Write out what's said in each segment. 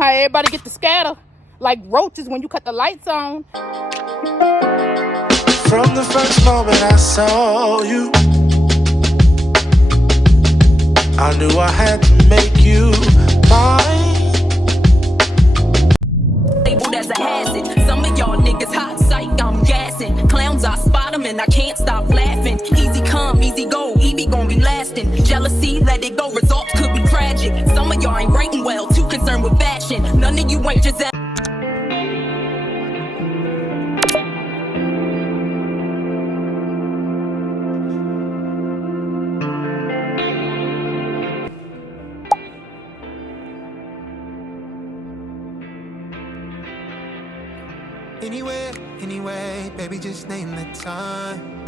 How everybody get to scatter like roaches when you cut the lights on. From the first moment I saw you, I knew I had to make you mine. Labeled as a hazard. Some of y'all niggas hot psych, I'm gassing. Clowns, I spot them and I can't stop laughing. Easy come, easy go, Evie gon' be lasting. Jealousy, let it go, results could be tragic. Some of y'all ain't writing well, too concerned with fashion. None of you ain't just that. Anyway, baby, just name the time.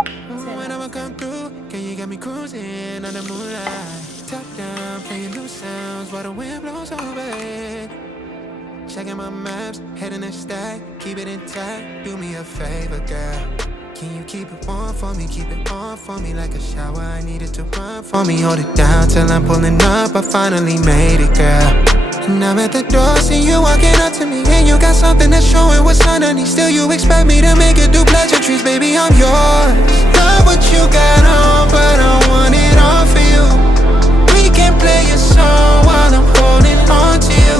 When I'ma come through, can you get me cruising on the moonlight? Top down, playing new sounds while the wind blows over it. Checking my maps, heading a stack, keep it intact. Do me a favor, girl. Can you keep it warm for me, keep it on for me like a shower? I need it to run for me. Hold it down till I'm pulling up. I finally made it, girl. And I'm at the door, see you walking up to me, and you got something that's showing what's underneath. Still you expect me to make it do pleasantries, baby, I'm yours. Love what you got on, but I want it all for you. We can play a song while I'm holding on to you.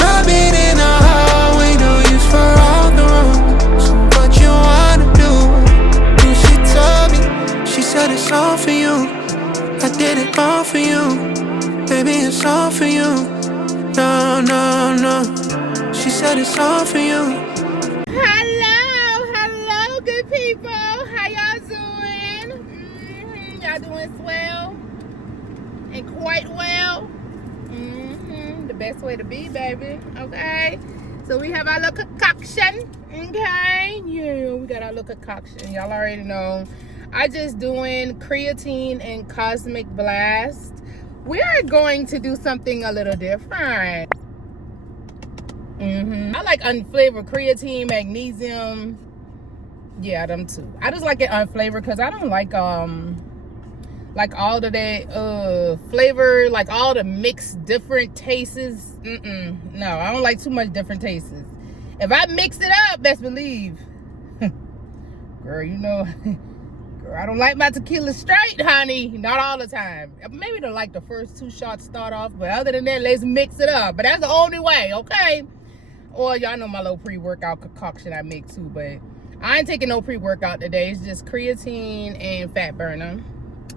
Rubbing in the hallway, no use for all the room. So what you wanna do? And she told me, she said it's all for you. I did it all for you, baby, it's all for you. No. She said it's all for you. Hello, good people. How y'all doing? Y'all doing swell and quite well. The best way to be, baby. Okay. So we have our little concoction. Okay. Yeah, we got our little concoction. Y'all already know. I just doing creatine and cosmic blast. We are going to do something a little different. I like unflavored creatine, magnesium. Yeah, them too. I just like it unflavored because I don't like all of that flavor, like all the mixed different tastes. No, I don't like too much different tastes. If I mix it up, best believe, girl, you know. I don't like my tequila straight, honey. Not all the time. Maybe to like the first 2 shots start off, but other than that, let's mix it up. But that's the only way, okay? Or y'all know my little pre-workout concoction I make too, but I ain't taking no pre-workout today. It's just creatine and fat burner.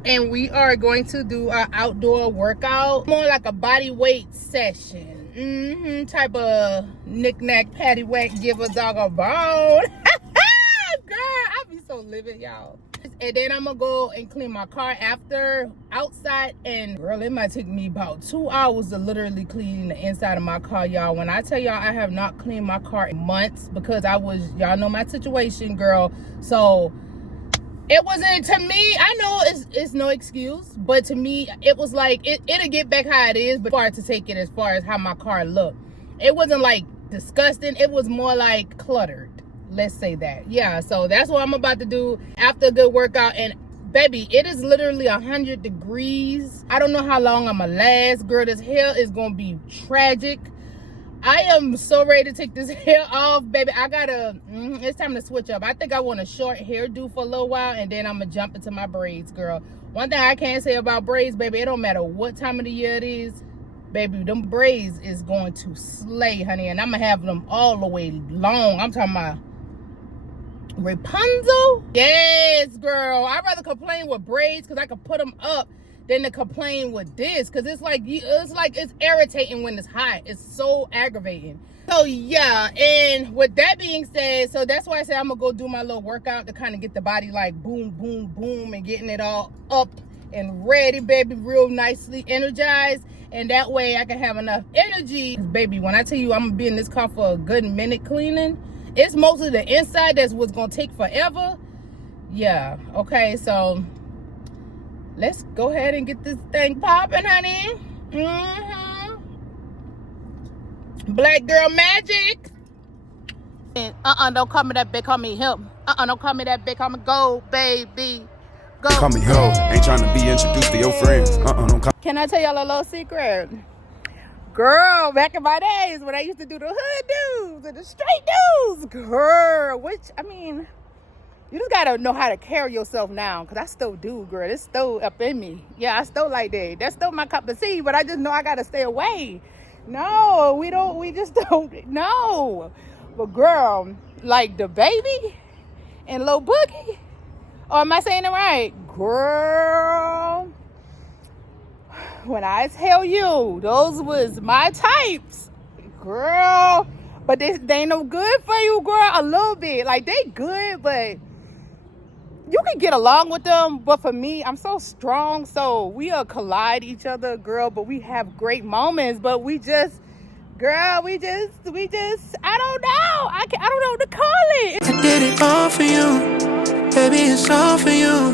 And we are going to do our outdoor workout, more like a body weight session. Type of knick-knack, paddywhack, give a dog a bone. Girl, I be so livid, y'all. And then I'm gonna go and clean my car after outside, and girl, it might take me about 2 hours to literally clean the inside of my car, y'all. When I tell y'all I have not cleaned my car in months because y'all know my situation, girl. So it wasn't, to me, I know it's no excuse, but to me it was like it'll get back how it is, but hard to take it as far as how my car looked. It wasn't like disgusting, it was more like cluttered. Let's say that. Yeah, so that's what I'm about to do after a good workout. And baby, it is literally 100 degrees. I don't know how long I'm gonna last. Girl, this hair is gonna be tragic. I am so ready to take this hair off, baby. I gotta, it's time to switch up. I think I want a short hairdo for a little while, and then I'm gonna jump into my braids, girl. One thing I can't say about braids, baby, it don't matter what time of the year it is, baby, them braids is going to slay, honey. And I'm gonna have them all the way long. I'm talking about Rapunzel. Yes, girl. I'd rather complain with braids because I could put them up than to complain with this, because it's like irritating when it's hot. It's so aggravating. So yeah, and with that being said, so that's why I said I'm gonna go do my little workout to kind of get the body like boom, boom, boom, and getting it all up and ready, baby, real nicely energized. And that way I can have enough energy. Baby, when I tell you I'm gonna be in this car for a good minute cleaning, it's mostly the inside that's what's gonna take forever. Yeah, okay, so let's go ahead and get this thing popping, honey. Black girl magic. And don't call me that bitch, call me him. Don't call me that bitch, call me go, baby. Go. Call me ho, ain't trying to be introduced to your friends. Don't call. Can I tell y'all a little secret? Girl, back in my days when I used to do the hood dudes and the straight dudes. Girl, which, I mean, you just gotta know how to carry yourself now. Cause I still do, girl. It's still up in me. Yeah, I still like that. That's still my cup of tea, but I just know I gotta stay away. No, we just don't, no. But girl, like the baby and Lil Boogie, or am I saying it right? Girl, when I tell you, those was my types, girl. But they ain't no good for you, girl. A little bit, like they good, but you can get along with them. But for me, I'm so strong, so we'll collide each other, girl. But we have great moments. But we just, girl, we just, I don't know. I don't know what to call it. I did it all for you, baby, it's all for you.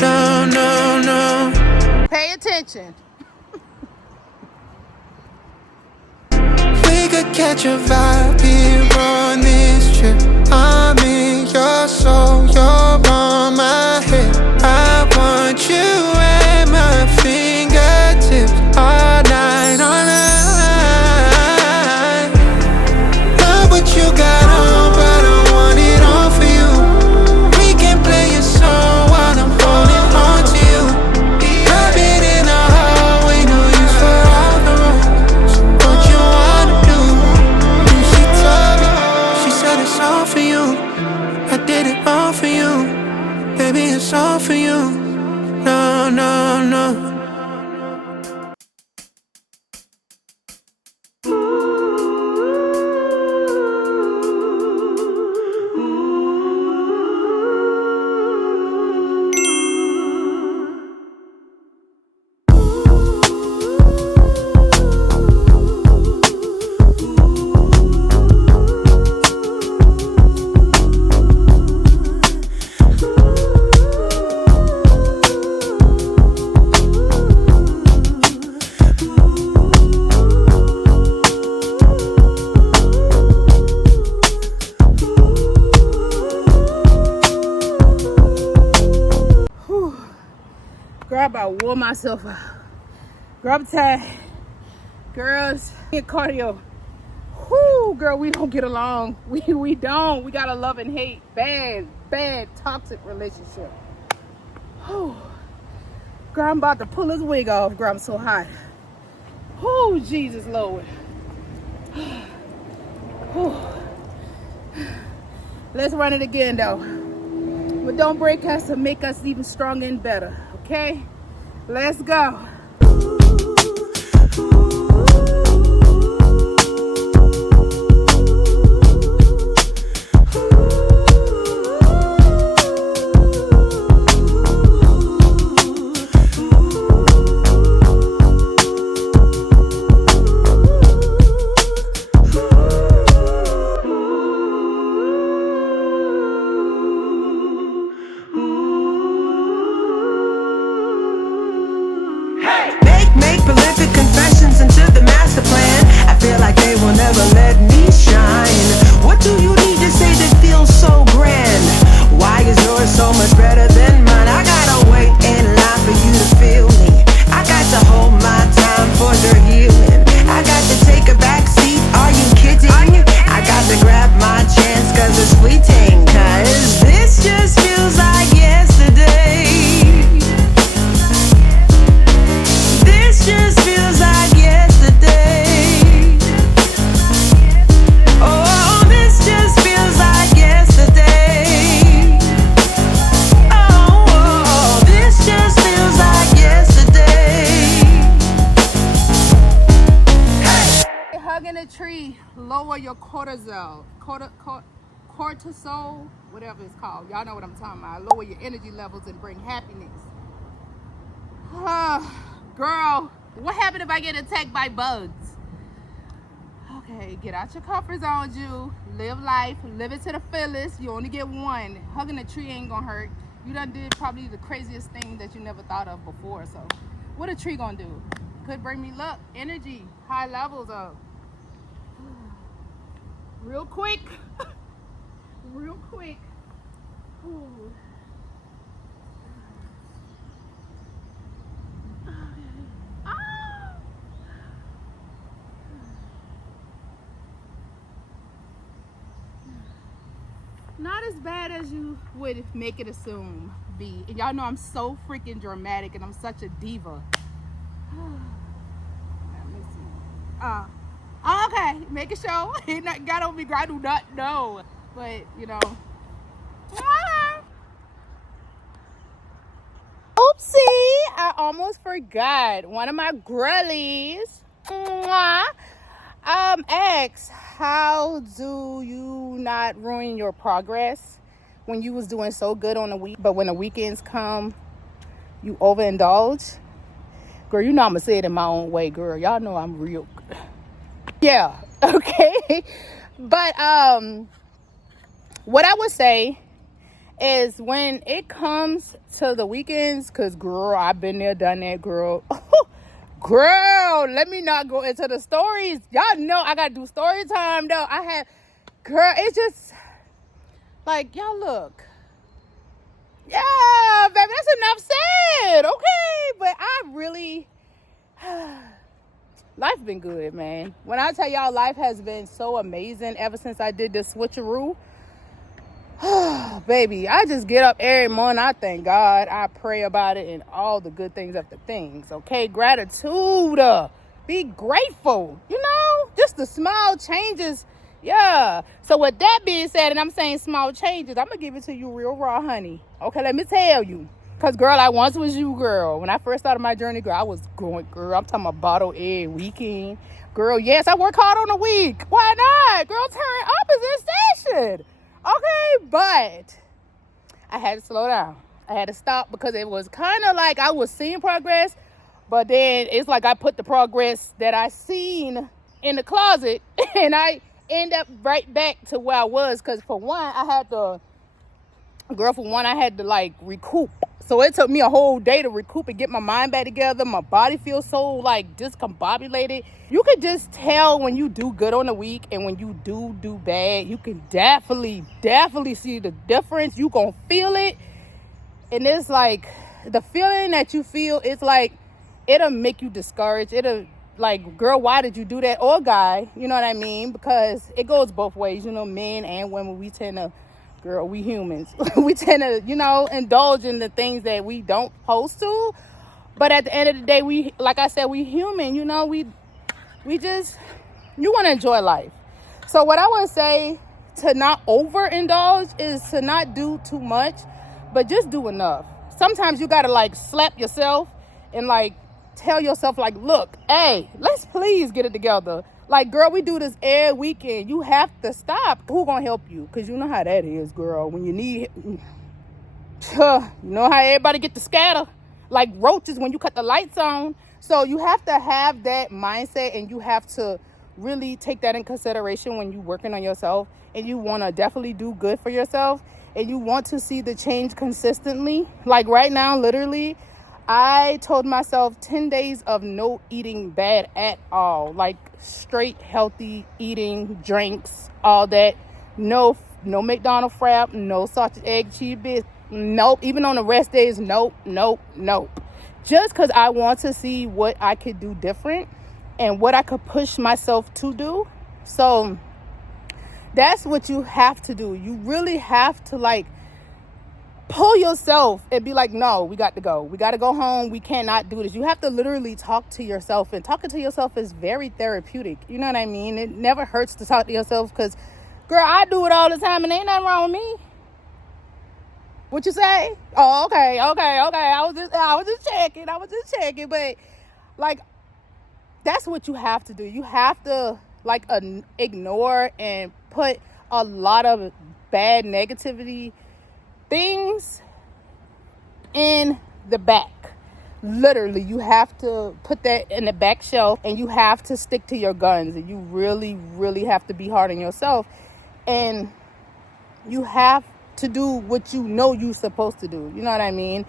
No, no, no. Pay attention. We could catch a vibe here on this trip. I'm in your soul, you're on my head. I want you at my fingertips all night, all night. Love what you got on, but I want it all for you. We can play a song while I'm holding on to you. I've been in the hallway, no use for all the roads. What you wanna do? And she told me, she said it's all for you. I did it all for you, baby, it's all for you. No, no, no. Girl, I about wore myself out. Girl, I'm tired. Girls, get cardio. Whoo, girl, we don't get along. We don't. We got a love and hate. Bad, toxic relationship. Whew. Girl, I'm about to pull his wig off. Girl, I'm so hot. Whoo, Jesus Lord. Whew. Let's run it again, though. But don't break us to make us even stronger and better. Okay? Let's go. Make prolific confessions into the master plan. I feel like they will never let me shine. What do you need to say that feels so grand? Why is yours so much better than mine? I gotta wait in line for you to feel me. I got to hold my time for your healing. I got to take a back seat, are you kidding? I got to grab my chance cause it's fleeting. Cause this just feels like yesterday. This just feels like yesterday. Oh, this just feels like yesterday. Oh, this just feels like yesterday. Hey. Hugging a tree, lower your cortisol, cortisol, whatever it's called. Y'all know what I'm talking about. Lower your energy levels and bring happiness. Girl, what happened if I get attacked by bugs? Okay, get out your comfort zone, Jew. Live life, live it to the fullest. You only get one. Hugging a tree ain't gonna hurt. You done did probably the craziest thing that you never thought of before. So, what a tree gonna do? Could bring me luck, energy, high levels of. Real quick. Real quick. Ooh. not as bad as you would make it assume be. And y'all know I'm so freaking dramatic and I'm such a diva. Let me see. Okay, make a show. It not got on me, girl. I do not know. But, you know. Oopsie, I almost forgot. One of my girlies asked, how do you not ruin your progress when you was doing so good on the week, but when the weekends come, you overindulge? Girl, you know I'm gonna say it in my own way, girl. Y'all know I'm real good. Yeah, okay. But what I would say is when it comes to the weekends, because girl, I've been there, done that, girl. Girl, let me not go into the stories. Y'all know I gotta do story time though. Girl, it's just like, y'all look. Yeah, baby, that's enough said. Okay, but I really, life been good, man. When I tell y'all, life has been so amazing ever since I did this switcheroo. Baby, I just get up every morning. I thank God. I pray about it and all the good things of the things. Okay, gratitude. Be grateful. You know, just the small changes. Yeah. So with that being said, and I'm saying small changes, I'm gonna give it to you real raw, honey. Okay, let me tell you. Cause girl, I once was you, girl. When I first started my journey, girl, I was going, girl. I'm talking about bottle every weekend. Girl, yes, I work hard on the week. Why not? Girl, turn opposite station. Okay, but I had to slow down. I had to stop because it was kind of like I was seeing progress, but then it's like I put the progress that I seen in the closet and I end up right back to where I was. Because for one, I had to like recoup. So it took me a whole day to recoup and get my mind back together. My body feels so like discombobulated. You could just tell when you do good on the week and when you do bad. You can definitely see the difference. You gonna feel it. And it's like the feeling that you feel, it's like it'll make you discouraged. It'll like, girl, why did you do that? Or guy, you know what I mean? Because it goes both ways. You know, men and women, we tend to, girl, we humans. We tend to, you know, indulge in the things that we don't supposed to. But at the end of the day, we, like I said, we human, you know, we just, you want to enjoy life. So what I want to say to not overindulge is to not do too much, but just do enough. Sometimes you got to like slap yourself and like tell yourself like, look, hey, let's please get it together. Like, girl, we do this every weekend. You have to stop. Who gonna help you? Because you know how that is, girl. When you need, you know how everybody get to scatter like roaches when you cut the lights on. So you have to have that mindset and you have to really take that in consideration when you're working on yourself and you want to definitely do good for yourself and you want to see the change consistently. Like right now, literally, I told myself 10 days of no eating bad at all. Like straight healthy eating, drinks, all that. No McDonald's frap, no sausage, egg, cheese bits. Nope. Even on the rest days, nope. Just because I want to see what I could do different and what I could push myself to do. So that's what you have to do. You really have to like pull yourself and be like, no, we got to go. We got to go home. We cannot do this. You have to literally talk to yourself, and talking to yourself is very therapeutic. You know what I mean? It never hurts to talk to yourself because, girl, I do it all the time and ain't nothing wrong with me. What you say? Oh, okay. I was just checking. But like, that's what you have to do. You have to like ignore and put a lot of bad negativity things in the back. Literally, you have to put that in the back shelf and you have to stick to your guns and you really have to be hard on yourself and you have to do what you know you're supposed to do. You know what I mean?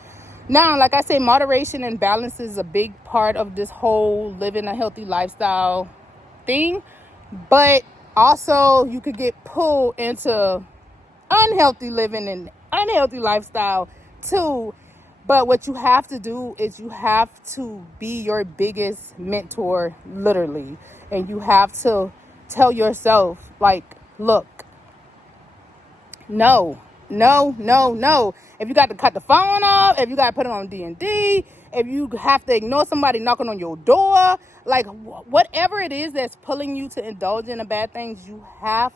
Now, like I say, moderation and balance is a big part of this whole living a healthy lifestyle thing, but also you could get pulled into unhealthy living and unhealthy lifestyle too. But what you have to do is you have to be your biggest mentor, literally, and you have to tell yourself like, look, No, no, no, no. If you got to cut the phone off, if you got to put it on D&D, if you have to ignore somebody knocking on your door, like whatever it is that's pulling you to indulge in the bad things, you have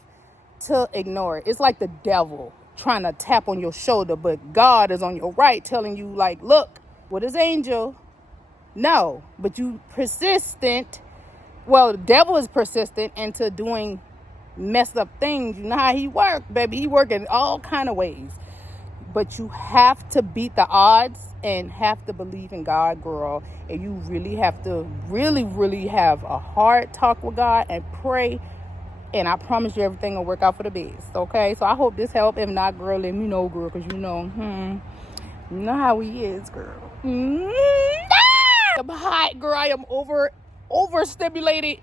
to ignore it. It's like the devil trying to tap on your shoulder, but God is on your right telling you, like, look, what is angel? No, but you persistent. Well, the devil is persistent into doing messed up things. You know how he work, baby. He work in all kind of ways. But you have to beat the odds and have to believe in God, girl. And you really have to really have a hard talk with God and pray. And I promise you everything will work out for the best, okay? So I hope this helped. If not, girl, let me know, girl, because you know how he is, girl. I'm hot, girl. I am overstimulated.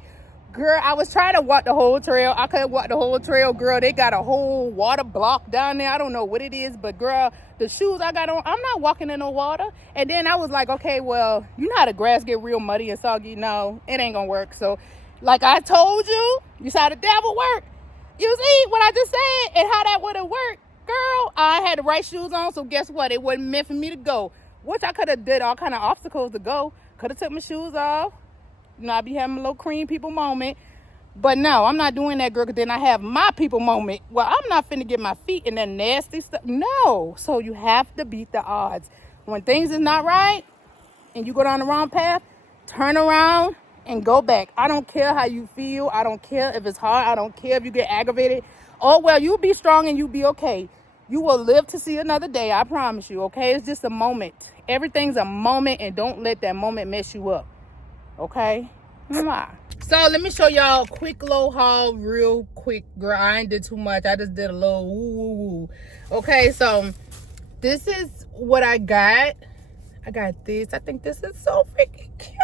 Girl, I was trying to walk the whole trail. I couldn't walk the whole trail, girl. They got a whole water block down there. I don't know what it is, but girl, the shoes I got on, I'm not walking in no water. And then I was like, okay, well, you know how the grass get real muddy and soggy? No, it ain't gonna work. So, like I told you, you saw the devil work. You see what I just said and how that would have worked? Girl, I had the right shoes on, so guess what? It wasn't meant for me to go. Which I could have did all kind of obstacles to go. Could have took my shoes off. You know, I be having a little cream people moment. But no, I'm not doing that, girl, because then I have my people moment. Well, I'm not finna get my feet in that nasty stuff. No. So you have to beat the odds. When things is not right and you go down the wrong path, turn around and go back. I don't care how you feel. I don't care if it's hard. I don't care if you get aggravated. Oh, well, you be strong and you be okay. You will live to see another day. I promise you, okay? It's just a moment. Everything's a moment, and don't let that moment mess you up. Okay? So let me show y'all a quick little haul real quick, girl. I ain't did too much. I just did a little woo. Okay, so this is what I got. I got this. I think this is so freaking cute.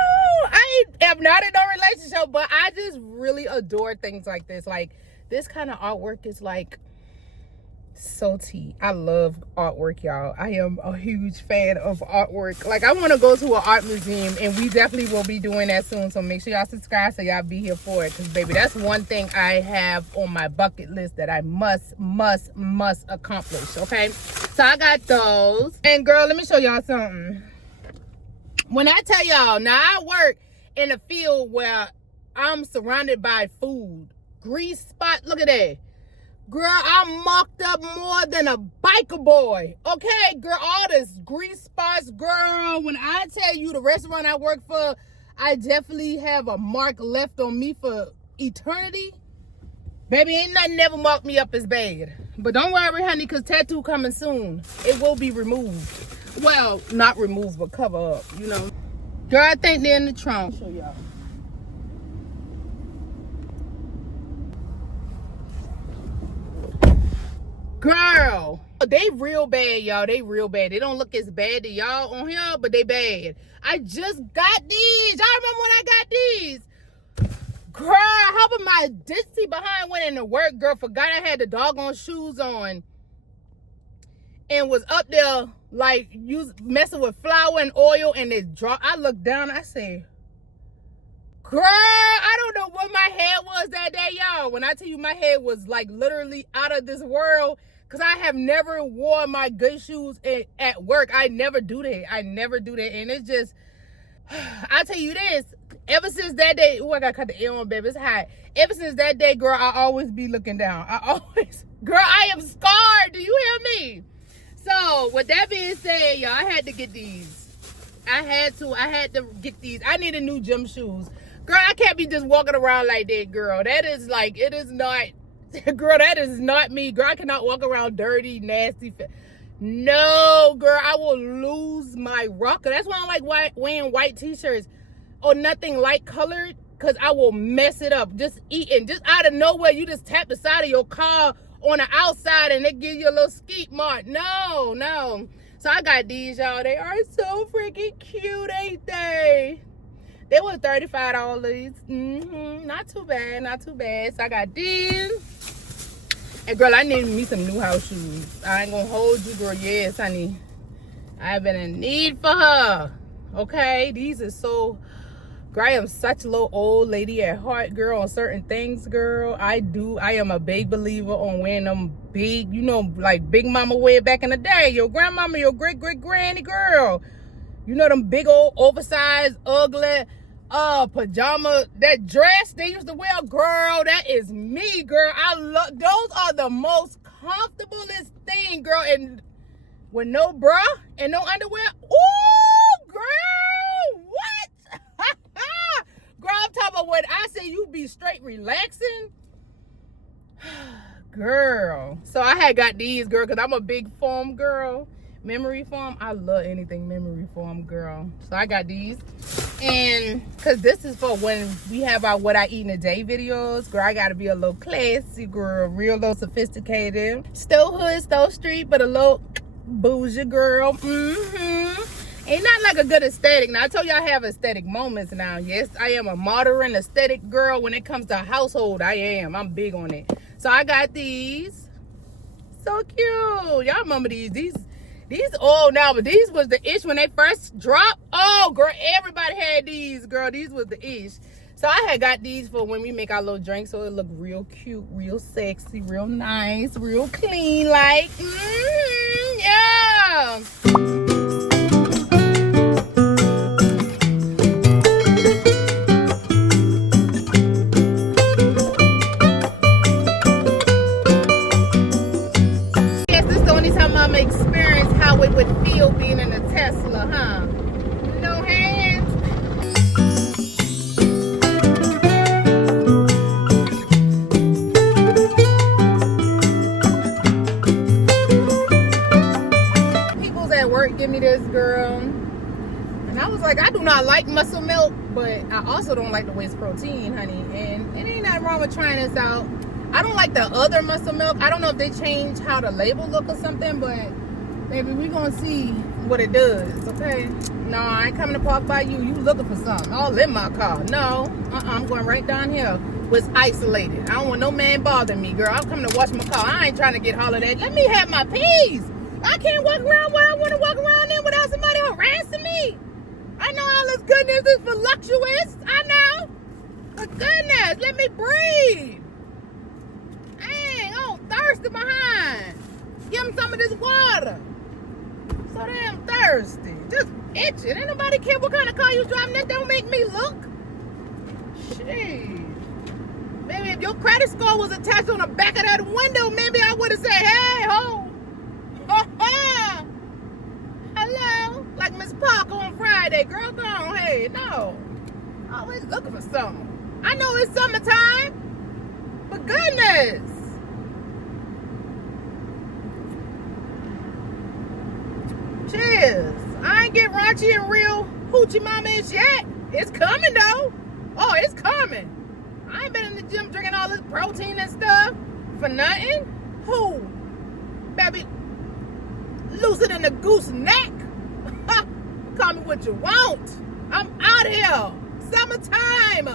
I am not in a relationship, but I just really adore things like this. Like, this kind of artwork is like so tea. I love artwork, y'all. I am a huge fan of artwork. Like, I want to go to an art museum, and we definitely will be doing that soon. So make sure y'all subscribe so y'all be here for it, because baby, that's one thing I have on my bucket list that I must accomplish. Okay, so I got those. And girl, let me show y'all something. When I tell y'all, now I work in a field where I'm surrounded by food, grease spot. Look at that. Girl, I'm mocked up more than a biker boy. Okay, girl, all this grease spots, girl. When I tell you the restaurant I work for, I definitely have a mark left on me for eternity. Baby, ain't nothing never marked me up as bad. But don't worry, honey, because tattoo coming soon. It will be removed. Well, not removed, but cover up, you know. Girl, I think they're in the trunk. I'll show y'all. Girl, they real bad, y'all. They real bad. They don't look as bad to y'all on here, but they bad. I just got these. Y'all remember when I got these? Girl, how about my ditzy behind went into work, girl? Forgot I had the doggone shoes on and was up there like messing with flour and oil, and it dropped. I looked down. I said, girl, I don't know what my head was that day, y'all. When I tell you my head was like literally out of this world, because I have never worn my good shoes at work. I never do that. And it's just, I'll tell you this. Ever since that day, I got to cut the air on, baby. It's hot. Ever since that day, girl, I always be looking down. Girl, I am scarred. Do you hear me? So, with that being said, y'all, I had to get these. I had to get these. I need a new gym shoes. Girl, I can't be just walking around like that, girl. That is like, it is not, girl, that is not me. Girl, I cannot walk around dirty, nasty. No, girl, I will lose my rocker. That's why I like wearing white t-shirts or nothing light colored, because I will mess it up. Just eating, just out of nowhere, you just tap the side of your car on the outside and they give you a little skeet mark. No. So I got these, y'all. They are so freaking cute, ain't they? They were $35. Not too bad. So I got these. And girl, I need me some new house shoes. I ain't gonna hold you, girl. Yes, honey. I've been in need for her. Okay, these are so Girl, I am such a little old lady at heart, girl, on certain things, girl. I am a big believer on wearing them big, you know, like Big Mama wear back in the day. Your grandmama, your great-great-granny, girl. You know them big old oversized, ugly, pajama, that dress they used to wear, girl. That is me, girl. I love, those are the most comfortablest thing, girl. And with no bra and no underwear. Ooh, girl, what? Girl, I'm talking about when I say you be straight relaxing. Girl. So I had got these, girl, because I'm a big foam girl. Memory foam. I love anything memory foam, girl. So I got these. And because this is for when we have our what I eat in a day videos. Girl, I got to be a little classy, girl. Real little sophisticated. Still hood, still street, but a little bougie, girl. Ain't not like a good aesthetic. Now, I told you I have aesthetic moments now. Yes, I am a modern aesthetic girl. When it comes to household, I am. I'm big on it. So I got these. So cute. Y'all remember these? These old now, but these was the ish when they first dropped. Oh, girl, everybody had these, girl. These was the ish. So I had got these for when we make our little drink, so it look real cute, real sexy, real nice, real clean, like, yeah. Experience how it would feel being in a Tesla, huh? No hands. People's at work give me this, girl, and I was like, I do not like muscle milk, but I also don't like to waste protein, honey, and it ain't nothing wrong with trying this out. I don't like the other muscle milk. I don't know if they changed how the label look or something, but baby, we gonna see what it does, okay? No, I ain't coming to park by you. You looking for something all in my car. No, I'm going right down here. Was isolated. I don't want no man bothering me, girl. I'm coming to wash my car. I ain't trying to get hollered at. Let me have my peace. I can't walk around where I want to walk around in without somebody harassing me. I know all this goodness is voluptuous. I know. But goodness, let me breathe. Dang, I'm thirsty behind. Give him some of this water. So damn thirsty. Just itching. Ain't nobody care what kind of car you driving. That don't make me look. Shit. Maybe if your credit score was attached on the back of that window, maybe I would have said, hey, ho. Hello. Like Miss Parker on Friday. Girl, go on. Hey, no. Always looking for something. I know it's summertime. But goodness. Cheers. I ain't get raunchy and real hoochie mama-ish yet. It's coming though. Oh, it's coming. I ain't been in the gym drinking all this protein and stuff for nothing. Who? Baby, looser than a goose neck. Call me what you want. I'm out here. Summertime.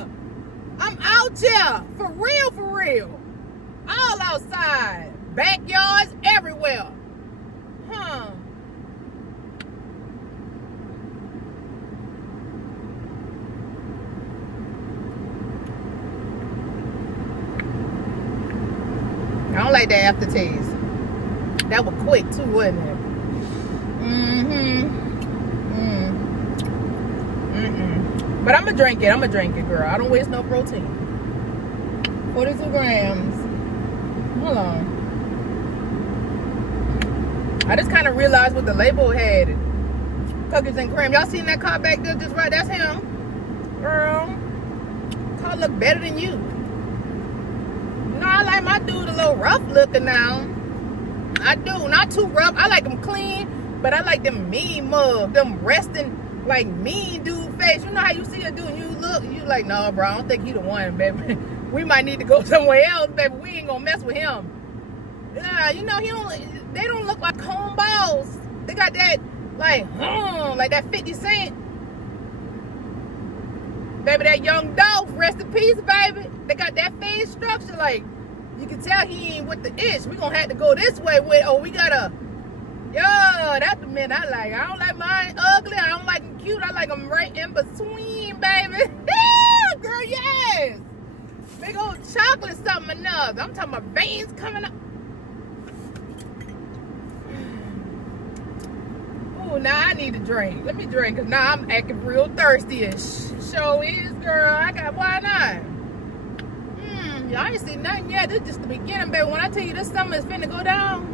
I'm out here. For real, for real. All outside. Backyards everywhere. Huh. I don't like that aftertaste. That was quick too, wasn't it? But I'm gonna drink it. Girl. I don't waste no protein. 42 grams. Hold on. I just kind of realized what the label had. Cookies and cream. Y'all seen that car back there just right? That's him. Girl. Car look better than you. No, I like my dude a little rough looking now. I do. Not too rough. I like them clean, but I like them mean mug. Them resting, like, mean dude face. You know how you see a dude and you look, you like, no, bro, I don't think he the one, baby. We might need to go somewhere else, baby. We ain't gonna mess with him. You know, they don't look like cone balls. They got that, like that 50 Cent. Baby, that young Dolph, rest in peace, baby. They got that face structure, like, you can tell he ain't with the ish. We gonna have to go this way with, we gotta Yo, that's the men I like. I don't like mine ugly. I don't like them cute. I like them right in between, baby. Yeah, girl, yes. Big old chocolate something enough. I'm talking about veins coming up. Ooh, now I need a drink. Let me drink, because now I'm acting real thirsty-ish. Show is, girl. Why not? Y'all ain't seen nothing yet. This is just the beginning, baby. When I tell you this summer is finna go down,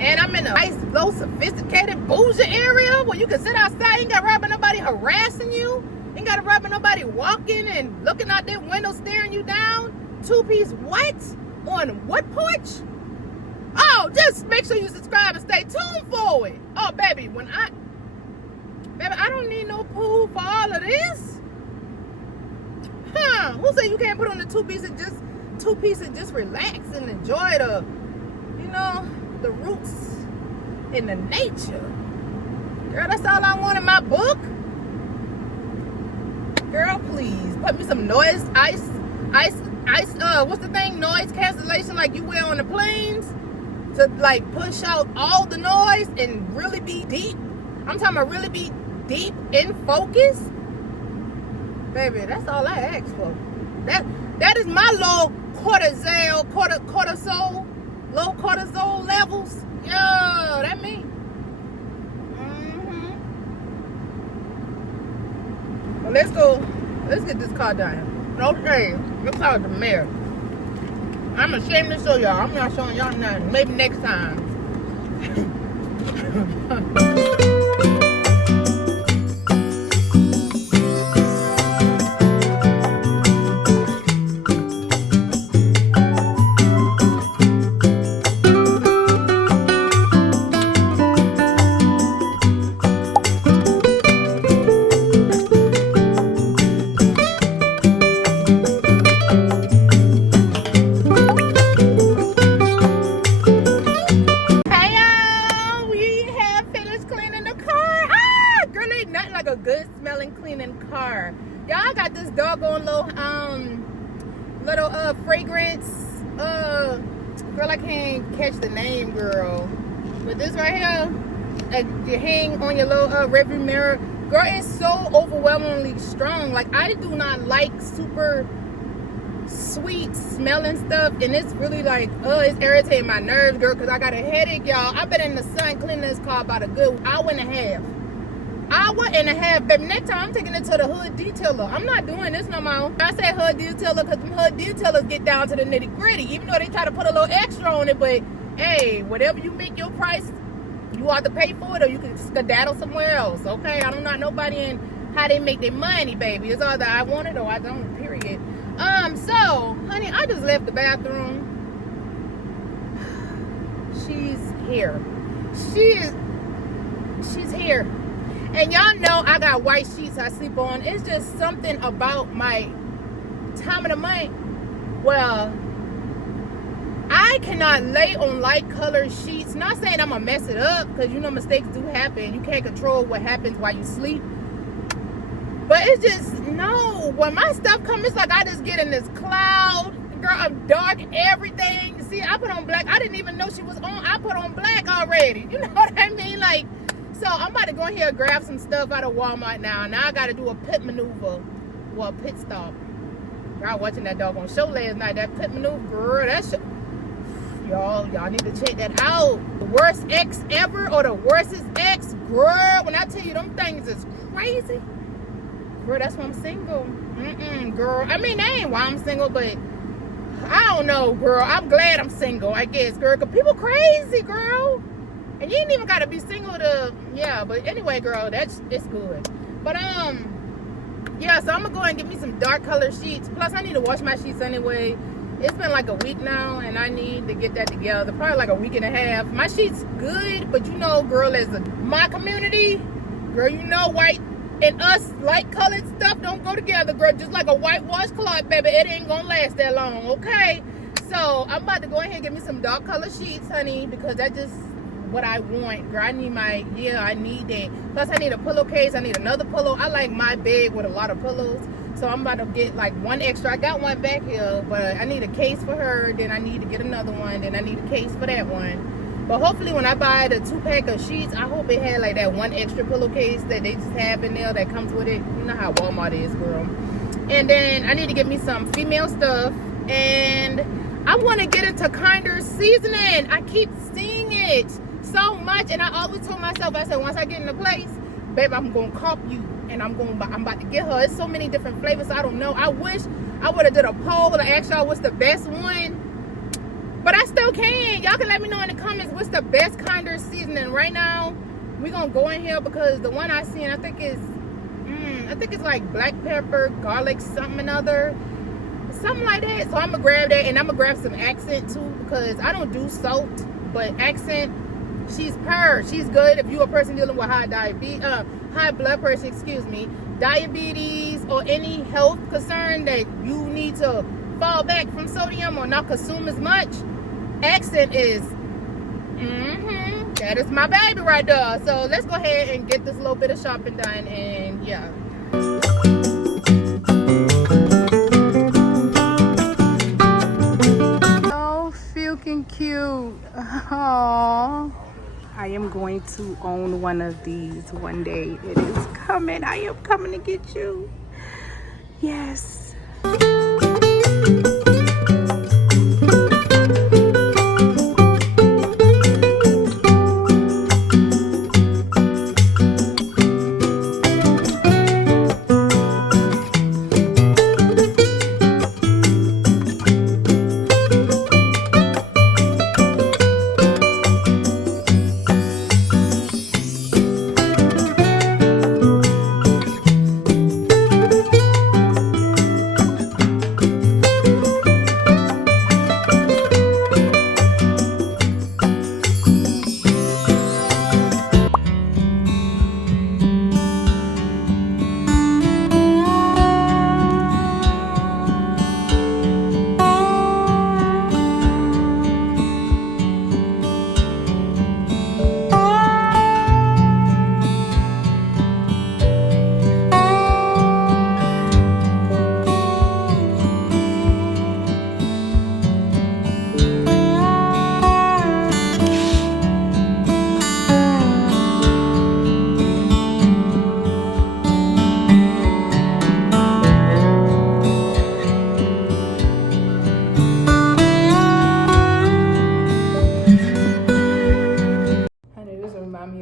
and I'm in a nice, low, sophisticated, bougie area where you can sit outside. You ain't got to worry about nobody harassing you. You ain't got to worry about nobody walking and looking out their window, staring you down. Two-piece what? On what porch? Oh, just make sure you subscribe and stay tuned for it. Oh, baby, baby, I don't need no pool for all of this. Huh? Who said you can't put on the two-piece and just relax and enjoy the, the roots in the nature? Girl, that's all I want in my book. Girl, please put me some noise, ice, what's the thing? Noise cancellation like you wear on the planes to like push out all the noise and really be deep. I'm talking about really be deep in focus. Baby, that's all I ask for. That is my low cortisol levels. Yo, that me. Well, let's go. Let's get this car done. Okay, this car is the mayor. I'm ashamed to show y'all. I'm not showing y'all nothing. Maybe next time. Fragrance, girl, I can't catch the name, girl, but this right here, you hang on your little rearview mirror, girl, it's so overwhelmingly strong. Like, I do not like super sweet smelling stuff, and it's really like, it's irritating my nerves, girl, because I got a headache, y'all. I've been in the sun cleaning this car about a good hour and a half, baby. Next time I'm taking it to the hood detailer. I'm not doing this no more. I say hood detailer because them hood detailers get down to the nitty gritty, even though they try to put a little extra on it. But hey, whatever you make your price, you have to pay for it, or you can skedaddle somewhere else. Okay, I don't know nobody in how they make their money, baby. It's either I want it or I don't. Period. So honey, I just left the bathroom. She's here. She's here. And y'all know I got white sheets I sleep on. It's just something about my time of the month. Well, I cannot lay on light colored sheets. Not saying I'm going to mess it up, because mistakes do happen. You can't control what happens while you sleep. But it's just, no. When my stuff comes, it's like I just get in this cloud. Girl, I'm dark, everything. See, I put on black. I didn't even know she was on. I put on black already. You know what I mean? Like, so I'm about to go in here and grab some stuff out of Walmart now. Now I got to do a pit maneuver. Well, a pit stop. I was watching that doggone show last night. That pit maneuver, girl, that show. Y'all need to check that out. The worst ex ever, or the worstest ex, girl. When I tell you them things is crazy. Girl, that's why I'm single. Girl. I mean, that ain't why I'm single, but I don't know, girl. I'm glad I'm single, I guess, girl. Because people crazy, girl. And you ain't even got to be single to, yeah. But anyway, girl, it's good. But, yeah, so I'm going to go and get me some dark color sheets. Plus, I need to wash my sheets anyway. It's been like a week now, and I need to get that together. Probably like a week and a half. My sheets good, but girl, as my community, girl, white and us light colored stuff don't go together, girl. Just like a whitewash cloth, baby, it ain't gonna last that long, okay? So I'm about to go ahead and get me some dark color sheets, honey, because that's just what I want, girl. I need I need that. Plus, I need a pillowcase. I need another pillow. I like my bed with a lot of pillows. So I'm about to get like one extra. I got one back here, but I need a case for her. Then I need to get another one. Then I need a case for that one. But hopefully when I buy the 2-pack of sheets, I hope it had like that one extra pillowcase that they just have in there that comes with it. You know how Walmart is, girl. And then I need to get me some female stuff. And I want to get into kinder seasoning. I keep seeing it so much. And I always told myself, I said, once I get in the place, babe, I'm going to cop you. And I'm about to get her. It's so many different flavors. So I don't know. I wish I would have did a poll to ask y'all what's the best one. But I still can. Y'all can let me know in the comments what's the best kinder seasoning. Right now, we're going to go in here because the one I seen, I think it's like black pepper, garlic, something another. Something like that. So I'm going to grab that. And I'm going to grab some accent too because I don't do salt. But accent, she's good if you're a person dealing with high blood pressure, excuse me, diabetes, or any health concern that you need to fall back from sodium or not consume as much. Accent is that is my baby right there. So let's go ahead and get this little bit of shopping done. And yeah, so freaking cute. Aww. I am going to own one of these one day. It is coming. I am coming to get you. Yes.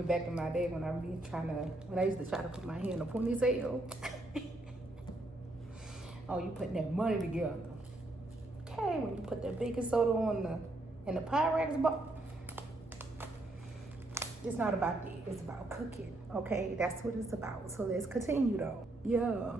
Back in my day when I used to try to put my hair in a ponytail. Oh, you putting that money together. Okay, when you put that baking soda on in the Pyrex box. It's not about that, it's about cooking. Okay, that's what it's about. So let's continue though. Yeah.